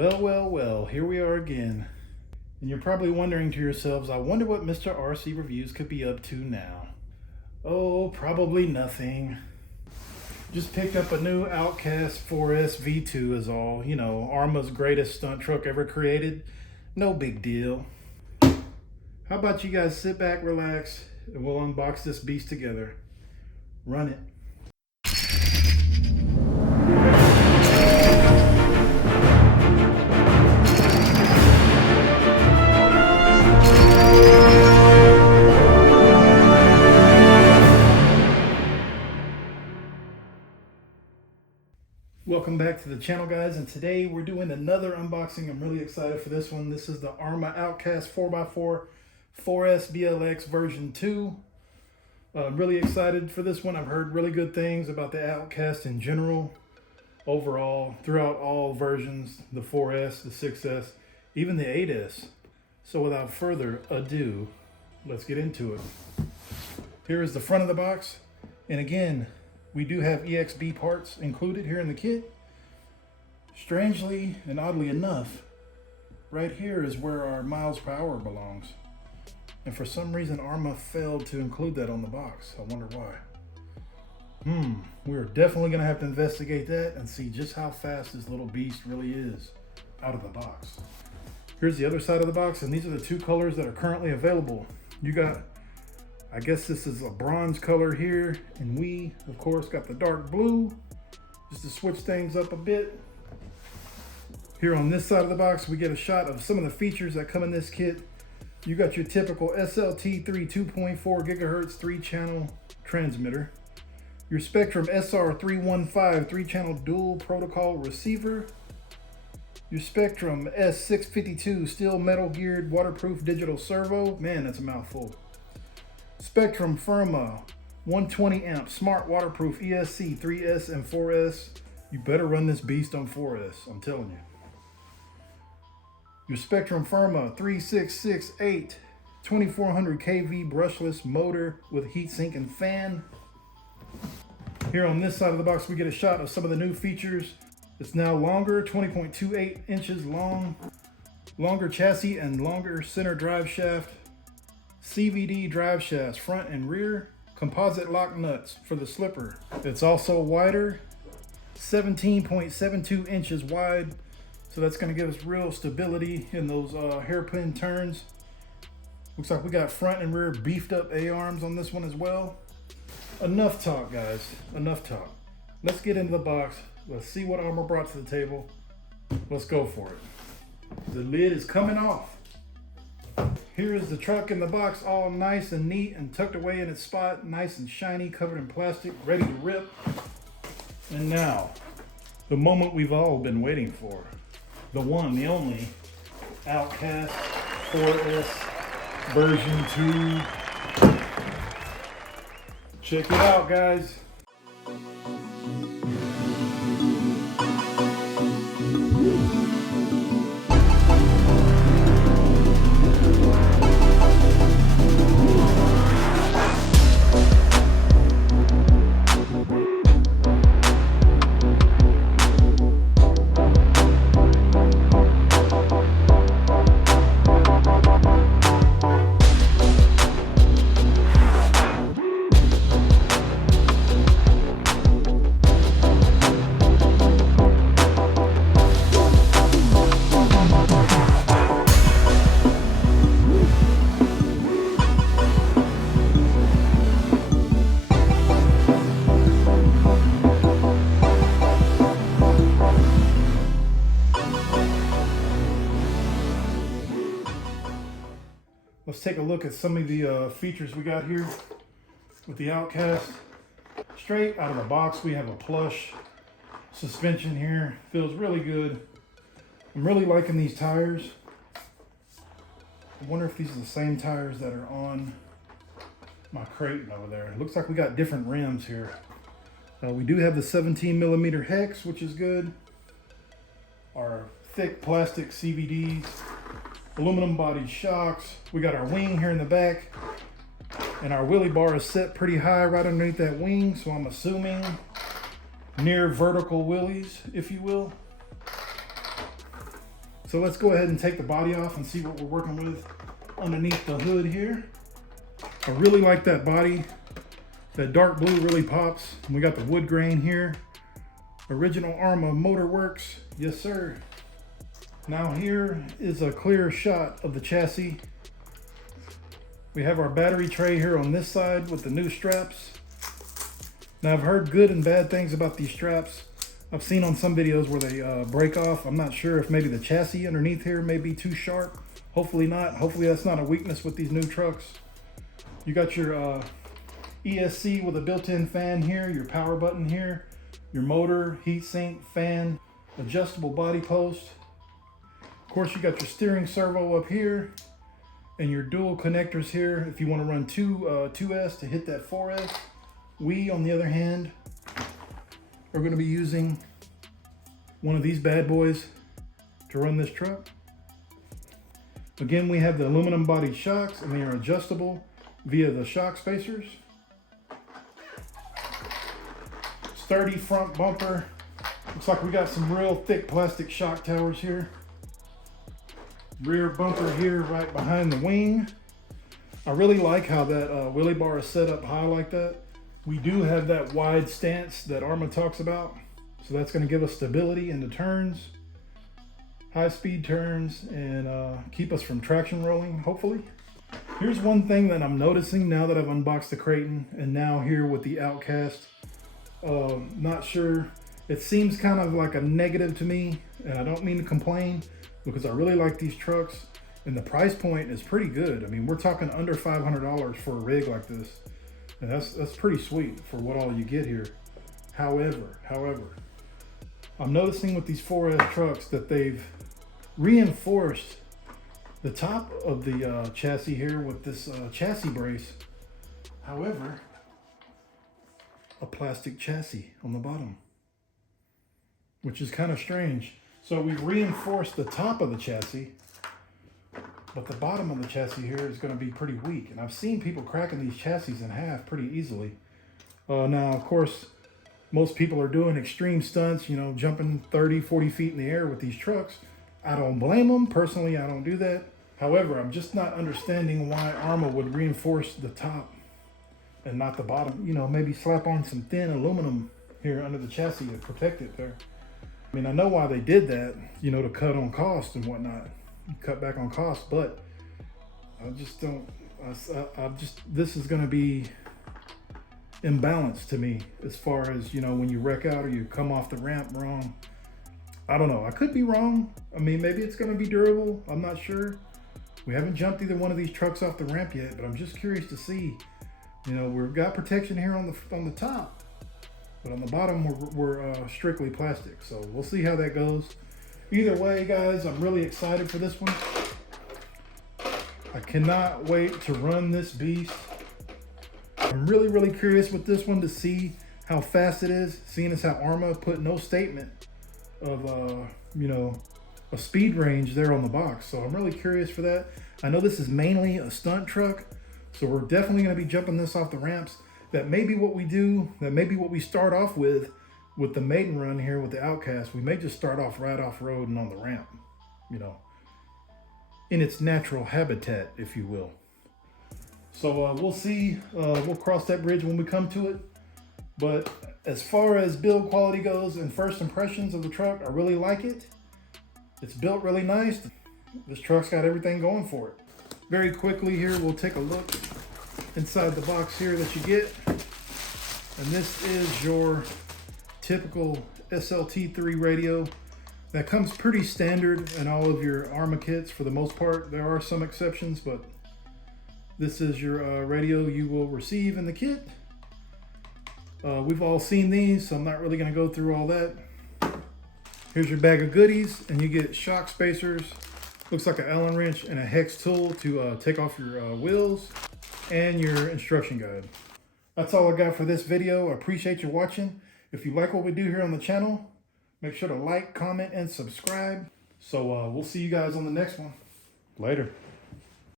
Well, here we are again. And you're probably wondering to yourselves, I wonder what Mr. RC Reviews could be up to now. Oh, probably nothing. Just picked up a new Outcast 4S V2 is all. You know, Arrma's greatest stunt truck ever created. No big deal. How about you guys sit back, relax, and we'll unbox this beast together. Run it. Welcome back to the channel, guys, and today we're doing another unboxing. I'm really excited for this one. This is the Arrma Outcast 4x4 4S BLX version 2. I'm really excited for this one. I've heard really good things about the Outcast in general, overall, throughout all versions, the 4S, the 6S, even the 8S. So without further ado, let's get into it. Here is the front of the box, and again, we do have EXB parts included here in the kit. Strangely and oddly enough, right here is where our miles per hour belongs. And for some reason, Arrma failed to include that on the box. I wonder why. We're definitely gonna have to investigate that and see just how fast this little beast really is out of the box. Here's the other side of the box, and these are the two colors that are currently available. You got, I guess this is a bronze color here, and we, of course, got the dark blue, just to switch things up a bit. Here on this side of the box, we get a shot of some of the features that come in this kit. You got your typical SLT3 2.4 gigahertz 3-channel transmitter, your Spectrum SR315 3-channel dual protocol receiver, your Spectrum S652 steel metal geared waterproof digital servo. Man, that's a mouthful. Spectrum Arrma 120 amp smart waterproof ESC 3S and 4S. You better run this beast on 4S, I'm telling you. Your Spectrum Arrma 3668 2400 kV brushless motor with heatsink and fan. Here on this side of the box, we get a shot of some of the new features. It's now longer, 20.28 inches long, longer chassis and longer center drive shaft. CVD drive shafts, front and rear, composite lock nuts for the slipper. It's also wider, 17.72 inches wide, so that's going to give us real stability in those hairpin turns. Looks like we got front and rear beefed up A-arms on this one as well. Enough talk, guys, enough talk. Let's get into the box. Let's see what Arrma brought to the table. Let's go for it. The lid is coming off. Here is the truck in the box, all nice and neat and tucked away in its spot, nice and shiny, covered in plastic, ready to rip. And now, the moment we've all been waiting for. The one, the only, Outcast 4S version 2. Check it out, guys. Let's take a look at some of the features we got here with the Outcast. Straight out of the box, we have a plush suspension here. Feels really good. I'm really liking these tires. I wonder if these are the same tires that are on my Creighton over there. It looks like we got different rims here. We do have the 17mm hex, which is good. Our thick plastic CVDs. Aluminum bodied shocks. We got our wing here in the back, and our wheelie bar is set pretty high right underneath that wing, so I'm assuming near vertical wheelies, if you will. So let's go ahead and take the body off and see what we're working with underneath the hood here. I really like that body. That dark blue really pops. And we got the wood grain here. Original Arrma motor works. Yes, sir. Now here is a clear shot of the chassis. We have our battery tray here on this side with the new straps. Now I've heard good and bad things about these straps. I've seen on some videos where they break off. I'm not sure if maybe the chassis underneath here may be too sharp. Hopefully not. Hopefully that's not a weakness with these new trucks. You got your ESC with a built-in fan here, your power button here, your motor, heatsink, fan, adjustable body post. Of course, you got your steering servo up here and your dual connectors here if you want to run 2S to hit that 4S. We, on the other hand, are going to be using one of these bad boys to run this truck. Again, we have the aluminum body shocks and they are adjustable via the shock spacers. Sturdy front bumper. Looks like we got some real thick plastic shock towers here. Rear bumper here right behind the wing. I really like how that wheelie bar is set up high like that. We do have that wide stance that Arrma talks about. So that's going to give us stability in the turns, high speed turns, and keep us from traction rolling, hopefully. Here's one thing that I'm noticing now that I've unboxed the Kraton and now here with the Outcast. Not sure. It seems kind of like a negative to me, and I don't mean to complain because I really like these trucks and the price point is pretty good. I mean, we're talking under $500 for a rig like this. And that's pretty sweet for what all you get here. However, I'm noticing with these 4S trucks that they've reinforced the top of the chassis here with this chassis brace. However, a plastic chassis on the bottom, which is kind of strange. So we've reinforced the top of the chassis, but the bottom of the chassis here is going to be pretty weak. And I've seen people cracking these chassis in half pretty easily. Now, of course, most people are doing extreme stunts, you know, jumping 30, 40 feet in the air with these trucks. I don't blame them. Personally, I don't do that. However, I'm just not understanding why Arrma would reinforce the top and not the bottom. You know, maybe slap on some thin aluminum here under the chassis to protect it there. I mean, I know why they did that, you know, to cut on cost and whatnot, cut back on cost, but I just don't, this is going to be imbalanced to me as far as, you know, when you wreck out or you come off the ramp wrong. I don't know. I could be wrong. I mean, maybe it's going to be durable. I'm not sure. We haven't jumped either one of these trucks off the ramp yet, but I'm just curious to see. You know, we've got protection here on the top, but on the bottom we're strictly plastic. So we'll see how that goes. Either way, guys, I'm really excited for this one. I cannot wait to run this beast. I'm really curious with this one to see how fast it is, seeing as how Arrma put no statement of you know, a speed range there on the box. So I'm really curious for that. I know this is mainly a stunt truck, so we're definitely going to be jumping this off the ramps. That may be what we do. That may be what we start off with the maiden run here with the Outcast. We may just start off right off road and on the ramp, you know, in its natural habitat, if you will. So we'll see. We'll cross that bridge when we come to it. But as far as build quality goes and first impressions of the truck, I really like it. It's built really nice. This truck's got everything going for it. Very quickly here, we'll take a look inside the box here that you get. And this is your typical SLT3 radio that comes pretty standard in all of your Arrma kits for the most part. There are some exceptions, but this is your radio you will receive in the kit. We've all seen these, so I'm not really going to go through all that. Here's your bag of goodies, and you get shock spacers. Looks like an Allen wrench and a hex tool to take off your wheels, and your instruction guide. That's all I got for this video. I appreciate you watching. If you like what we do here on the channel, make sure to like, comment, and subscribe. So we'll see you guys on the next one. Later.